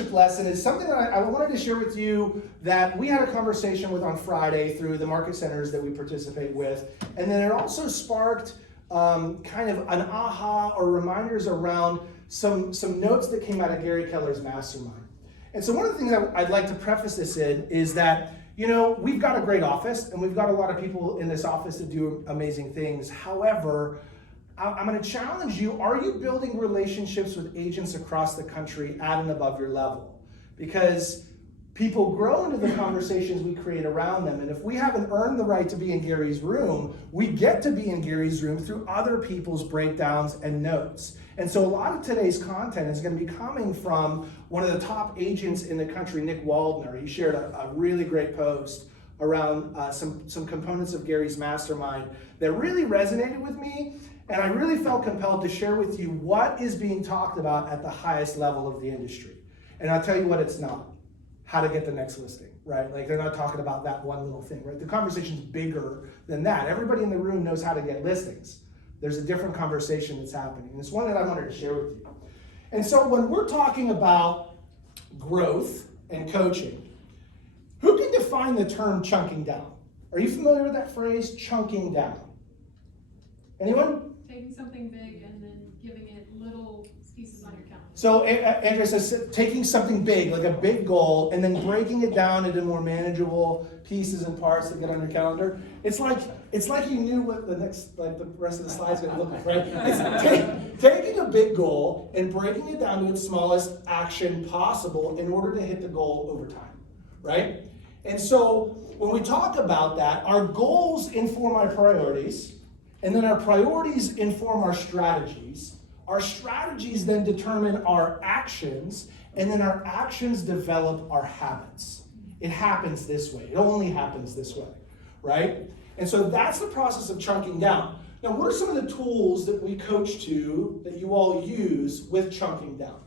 leadership lesson is something that I wanted to share with you that we had a conversation with on Friday through the market centers that we participate with. And then it also sparked kind of an aha or reminders around some notes that came out of Gary Keller's mastermind. And so one of the things I'd like to preface this in is that, you know, we've got a great office and we've got a lot of people in this office that do amazing things. However, I'm going to challenge you, are you building relationships with agents across the country at and above your level? Because people grow into the conversations we create around them. And if we haven't earned the right to be in Gary's room, we get to be in Gary's room through other people's breakdowns and notes. And so a lot of today's content is going to be coming from one of the top agents in the country, Nick Waldner. He shared a really great post around some components of Gary's mastermind that really resonated with me. And I really felt compelled to share with you what is being talked about at the highest level of the industry. And I'll tell you what it's not. How to get the next listing, right? Like, they're not talking about that one little thing, right? The conversation's bigger than that. Everybody in the room knows how to get listings. There's a different conversation that's happening. And it's one that I wanted to share with you. And so when we're talking about growth and coaching, who can define the term chunking down? Are you familiar with that phrase, chunking down? Anyone? Taking something big and then giving it little pieces on your calendar. So Andrea says taking something big, like a big goal, and then breaking it down into more manageable pieces and parts that get on your calendar. It's like you knew what the rest of the slide's gonna look like, right? It's taking a big goal and breaking it down to its smallest action possible in order to hit the goal over time, right? And so when we talk about that, our goals inform our priorities. And then our priorities inform our strategies. Our strategies then determine our actions, and then our actions develop our habits. It happens this way. It only happens this way, right? And so that's the process of chunking down. Now, what are some of the tools that we coach to that you all use with chunking down?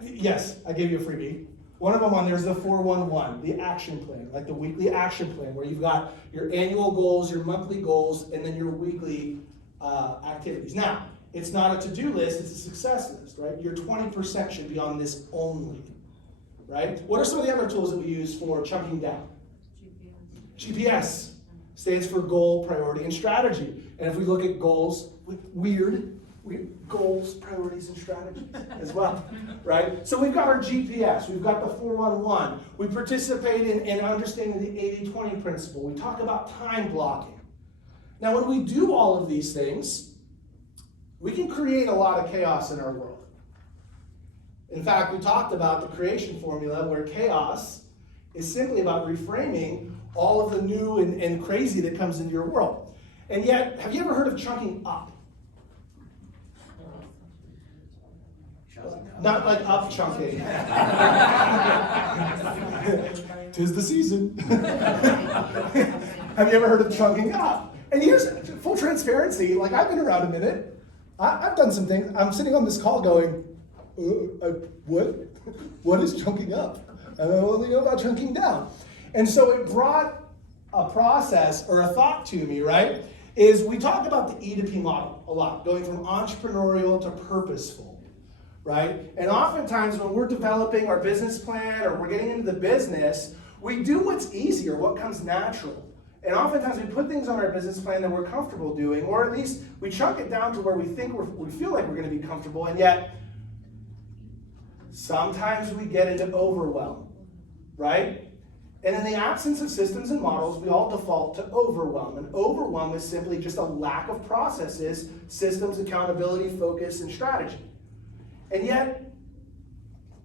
Yes, I gave you a freebie. One of them on there is the 411, the action plan, like the weekly action plan, where you've got your annual goals, your monthly goals, and then your weekly activities. Now, it's not a to-do list, it's a success list, right? Your 20% should be on this only, right? What are some of the other tools that we use for chunking down? GPS stands for goal, priority, and strategy. And if we look at goals, goals, priorities, and strategies as well, right? So we've got our GPS, we've got the 411. We participate in understanding the 80-20 principle. We talk about time blocking. Now, when we do all of these things, we can create a lot of chaos in our world. In fact, we talked about the creation formula where chaos is simply about reframing all of the new and crazy that comes into your world. And yet, have you ever heard of chunking up? Not like up chunking. 'Tis the season. Have you ever heard of chunking up? And here's full transparency. Like, I've been around a minute. I've done some things. I'm sitting on this call going, what? What is chunking up? I only know about chunking down. And so it brought a process or a thought to me, right? Is we talk about the E to P model a lot, going from entrepreneurial to purposeful. Right? And oftentimes when we're developing our business plan or we're getting into the business, we do what's easier, what comes natural. And oftentimes we put things on our business plan that we're comfortable doing, or at least we chunk it down to where we feel like we're going to be comfortable, and yet sometimes we get into overwhelm, right? And in the absence of systems and models, we all default to overwhelm. And overwhelm is simply just a lack of processes, systems, accountability, focus, and strategy. And yet,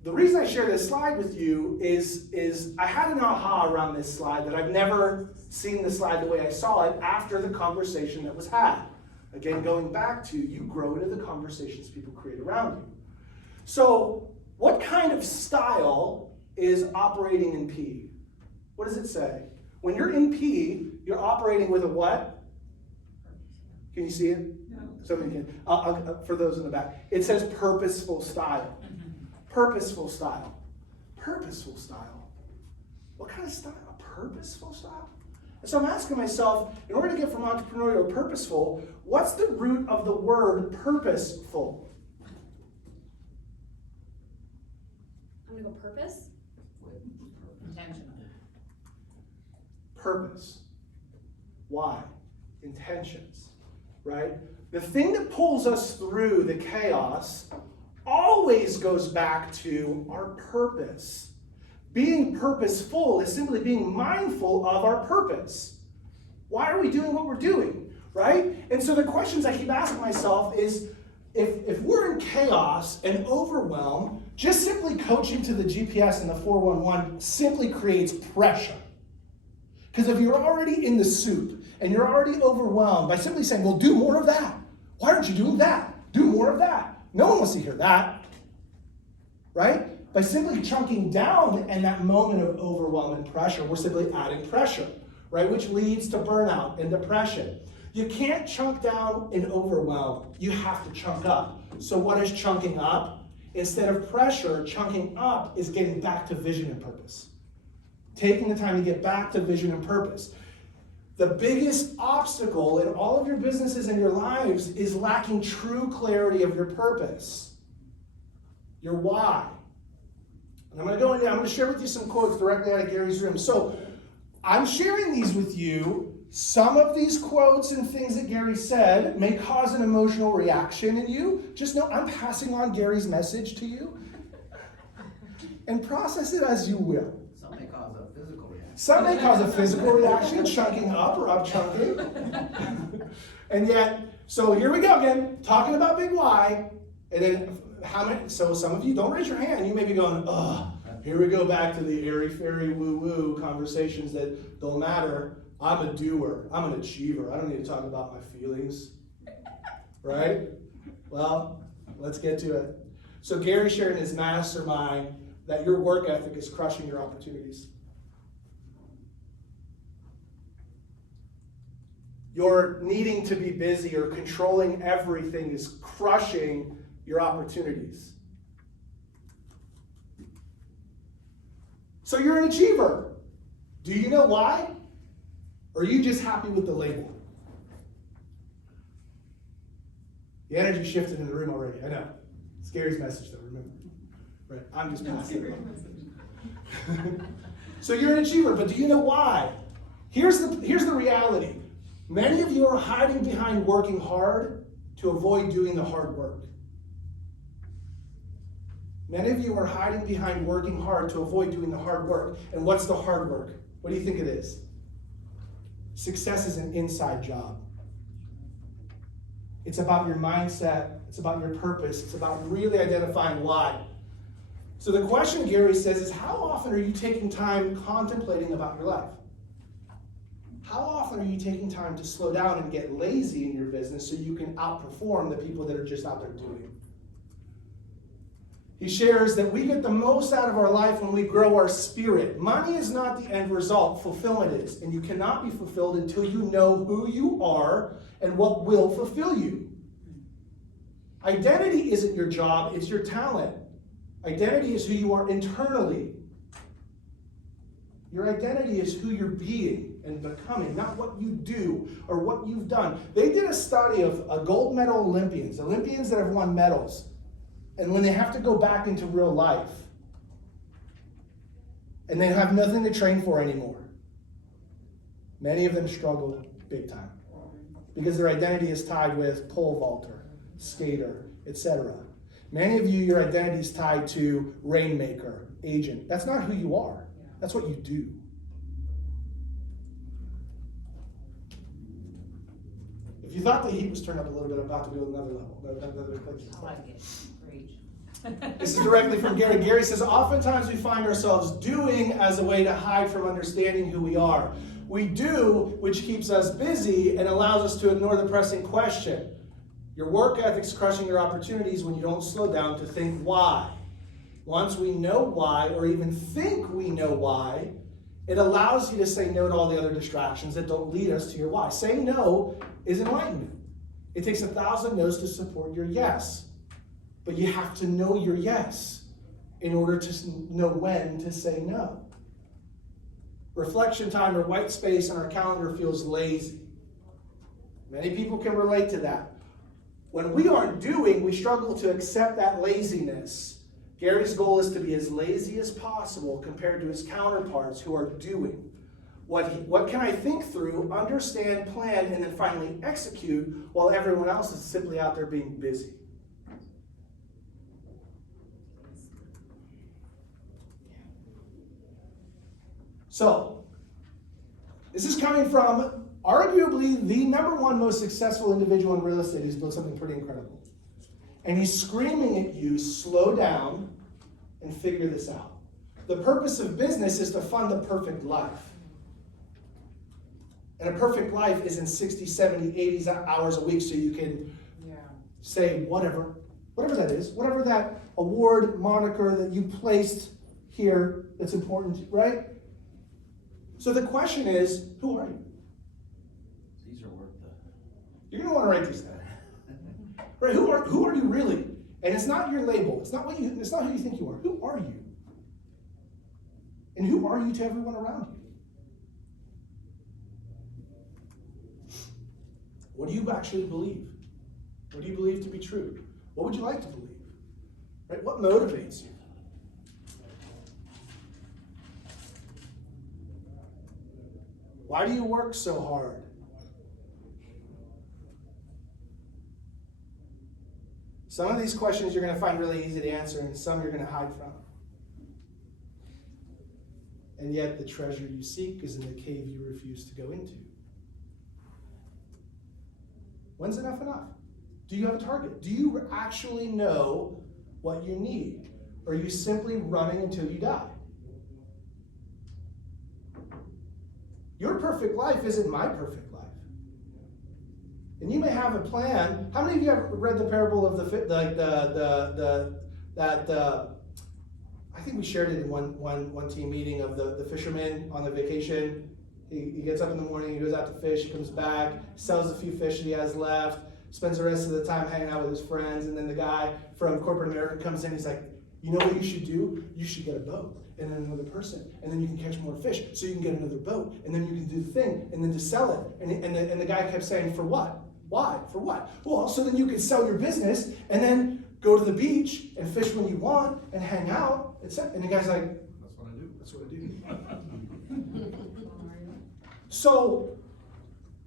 the reason I share this slide with you is I had an aha around this slide that I've never seen the slide the way I saw it after the conversation that was had. Again, going back to you grow into the conversations people create around you. So, what kind of style is operating in P? What does it say? When you're in P, you're operating with a what? Can you see it? Somebody can. For those in the back, it says purposeful style. Purposeful style. Purposeful style. What kind of style? A purposeful style? And so I'm asking myself, in order to get from entrepreneurial to purposeful, what's the root of the word purposeful? I'm gonna go purpose. Intentional. Purpose. Why? Intentions, right? The thing that pulls us through the chaos always goes back to our purpose. Being purposeful is simply being mindful of our purpose. Why are we doing what we're doing, right? And so the questions I keep asking myself is, if we're in chaos and overwhelm, just simply coaching to the GPS and the 411 simply creates pressure. Because if you're already in the soup and you're already overwhelmed by simply saying, well, do more of that. Why aren't you doing that? Do more of that. No one wants to hear that, right? By simply chunking down in that moment of overwhelm and pressure, we're simply adding pressure, right? Which leads to burnout and depression. You can't chunk down and overwhelm. You have to chunk up. So what is chunking up? Instead of pressure, chunking up is getting back to vision and purpose. Taking the time to get back to vision and purpose. The biggest obstacle in all of your businesses and your lives is lacking true clarity of your purpose, your why. And I'm going to share with you some quotes directly out of Gary's room. So I'm sharing these with you. Some of these quotes and things that Gary said may cause an emotional reaction in you. Just know I'm passing on Gary's message to you. And process it as you will. Some may cause a physical reaction. Some may cause a physical reaction, chunking up or up chunking. And yet, so here we go again, talking about big why. And then how many, so some of you, don't raise your hand. You may be going, here we go back to the airy-fairy woo-woo conversations that don't matter. I'm a doer. I'm an achiever. I don't need to talk about my feelings. Right? Well, let's get to it. So Gary shared in his mastermind that your work ethic is crushing your opportunities. Your needing to be busy or controlling everything is crushing your opportunities. So you're an achiever. Do you know why? Or are you just happy with the label? The energy shifted in the room already. I know. It's Gary's message though, remember. Right? I'm just passing it on. So you're an achiever, but do you know why? Here's the reality. Many of you are hiding behind working hard to avoid doing the hard work. Many of you are hiding behind working hard to avoid doing the hard work. And what's the hard work? What do you think it is? Success is an inside job. It's about your mindset. It's about your purpose. It's about really identifying why. So the question Gary says is, how often are you taking time contemplating about your life? How often are you taking time to slow down and get lazy in your business so you can outperform the people that are just out there doing? He shares that we get the most out of our life when we grow our spirit. Money is not the end result, fulfillment is. And you cannot be fulfilled until you know who you are and what will fulfill you. Identity isn't your job, it's your talent. Identity is who you are internally. Your identity is who you're being and becoming, not what you do or what you've done. They did a study of gold medal Olympians that have won medals. And when they have to go back into real life, and they have nothing to train for anymore, many of them struggle big time. Because their identity is tied with pole vaulter, skater, etc. Many of you, your identity is tied to rainmaker, agent. That's not who you are. That's what you do. If you thought the heat was turned up a little bit, I'm about to do another level. Another place. I like it. Preach. This is directly from Gary. Gary says, oftentimes we find ourselves doing as a way to hide from understanding who we are. We do, which keeps us busy and allows us to ignore the pressing question. Your work ethic's crushing your opportunities when you don't slow down to think why. Once we know why, or even think we know why, it allows you to say no to all the other distractions that don't lead us to your why. Saying no is enlightenment. It takes 1,000 no's to support your yes. But you have to know your yes in order to know when to say no. Reflection time or white space on our calendar feels lazy. Many people can relate to that. When we aren't doing, we struggle to accept that laziness. Gary's goal is to be as lazy as possible compared to his counterparts who are doing. What can I think through, understand, plan, and then finally execute while everyone else is simply out there being busy? So, this is coming from arguably the number one most successful individual in real estate who's built something pretty incredible. And he's screaming at you, slow down and figure this out. The purpose of business is to fund the perfect life. And a perfect life isn't 60, 70, 80 hours a week so you can say whatever that is, whatever that award moniker that you placed here that's important, right? So the question is, who are you? These are worth the. You're going to want to write these down. Right? Who are you really? And it's not your label. It's not who you think you are. Who are you? And who are you to everyone around you? What do you actually believe? What do you believe to be true? What would you like to believe? Right? What motivates you? Why do you work so hard? Some of these questions you're going to find really easy to answer, and some you're going to hide from. And yet the treasure you seek is in the cave you refuse to go into. When's enough enough? Do you have a target? Do you actually know what you need? Or are you simply running until you die? Your perfect life isn't my perfect life. And you may have a plan. How many of you have read the parable of I think we shared it in one team meeting of the fisherman on the vacation. He gets up in the morning, he goes out to fish, he comes back, sells a few fish that he has left, spends the rest of the time hanging out with his friends, and then the guy from corporate America comes in, he's like, you know what you should do? You should get a boat, and then another person, and then you can catch more fish, so you can get another boat, and then you can do the thing, and then to sell it. And the guy kept saying, for what? Why? For what? Well, so then you can sell your business, and then go to the beach, and fish when you want, and hang out, etc. And the guy's like, That's what I do. that's what I do. So,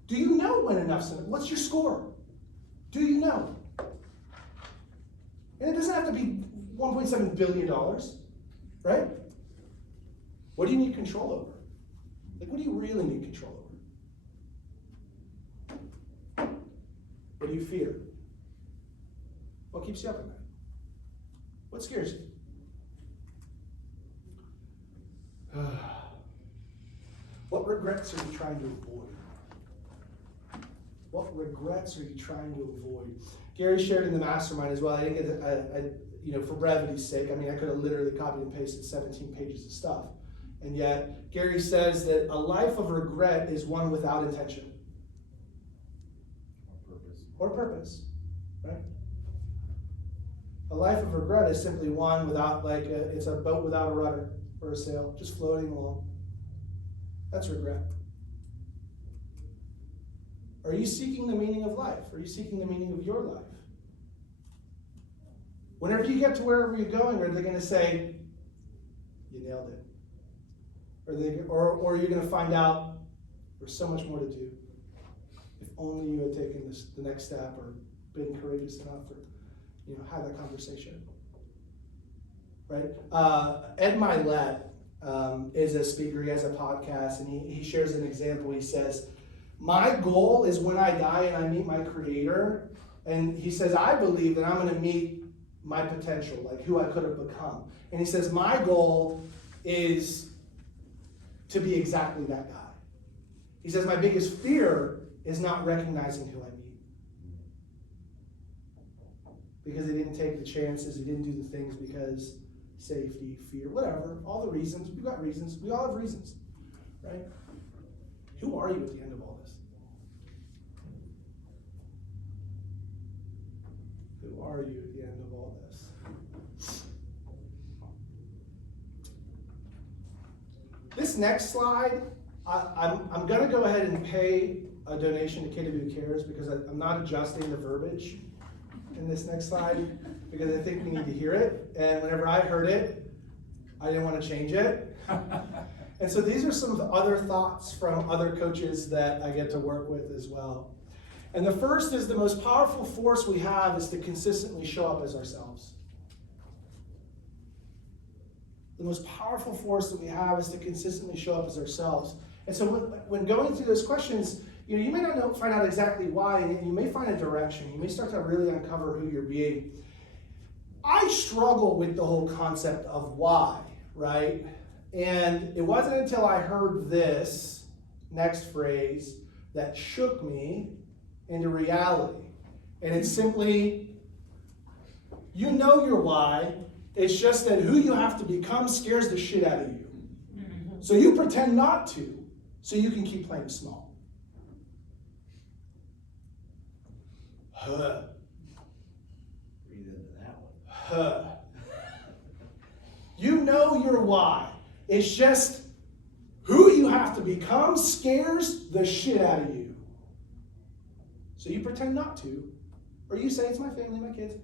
do you know when enough's enough? What's your score? Do you know? And it doesn't have to be $1.7 billion, right? What do you need control over? Like, what do you really need control over? What do you fear? What keeps you up at night? What scares you? What regrets are you trying to avoid? What regrets are you trying to avoid? Gary shared in the mastermind as well. I didn't get for brevity's sake, I could have literally copied and pasted 17 pages of stuff. And yet, Gary says that a life of regret is one without intention. Or purpose, right? A life of regret is simply one without, it's a boat without a rudder or a sail, just floating along. That's regret. Are you seeking the meaning of life? Are you seeking the meaning of your life? Whenever you get to wherever you're going, are they going to say, you nailed it? Or are you going to find out there's so much more to do? If only you had taken the next step or been courageous enough or have that conversation. Right? Ed Milet is a speaker. He has a podcast, and he shares an example. He says, my goal is when I die and I meet my Creator, and he says, I believe that I'm going to meet my potential, like who I could have become. And he says, my goal is to be exactly that guy. He says, my biggest fear is not recognizing who I meet. Because he didn't take the chances, he didn't do the things because safety, fear, whatever, all the reasons. We've got reasons. We all have reasons, right? Who are you at the end of all this? Who are you at the end of all this? This next slide, I'm going to go ahead and pay a donation to KW Cares because I'm not adjusting the verbiage in this next slide. because I think we need to hear it. And whenever I heard it, I didn't want to change it. And so these are some of the other thoughts from other coaches that I get to work with as well. And the first is the most powerful force we have is to consistently show up as ourselves. The most powerful force that we have is to consistently show up as ourselves. And so when going through those questions, you may not find out exactly why, and you may find a direction. You may start to really uncover who you're being. I struggle with the whole concept of why, right? And it wasn't until I heard this next phrase that shook me into reality. And it's simply, you know your why, it's just that who you have to become scares the shit out of you. So you pretend not to, so you can keep playing small. Huh. Breathe into that one. Huh. You know your why. It's just who you have to become scares the shit out of you. So you pretend not to, or you say it's my family, my kids.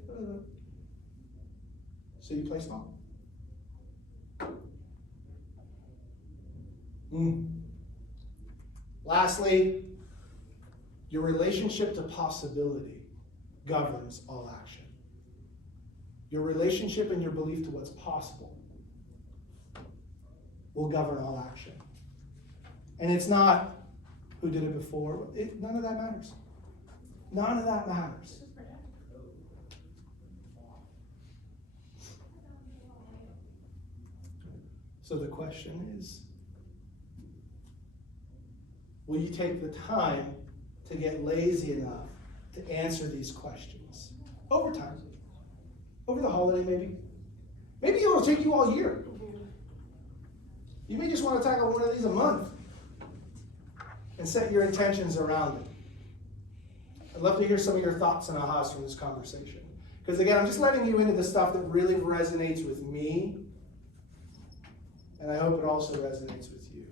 So you play small. Lastly, your relationship to possibility governs all action. Your relationship and your belief to what's possible will govern all action. And it's not who did it before. None of that matters. None of that matters. So the question is, will you take the time to get lazy enough to answer these questions? Over time. Over the holiday, maybe. Maybe it'll take you all year. You may just want to tackle one of these a month and set your intentions around it. I'd love to hear some of your thoughts and ahas from this conversation. Because again, I'm just letting you into the stuff that really resonates with me, and I hope it also resonates with you.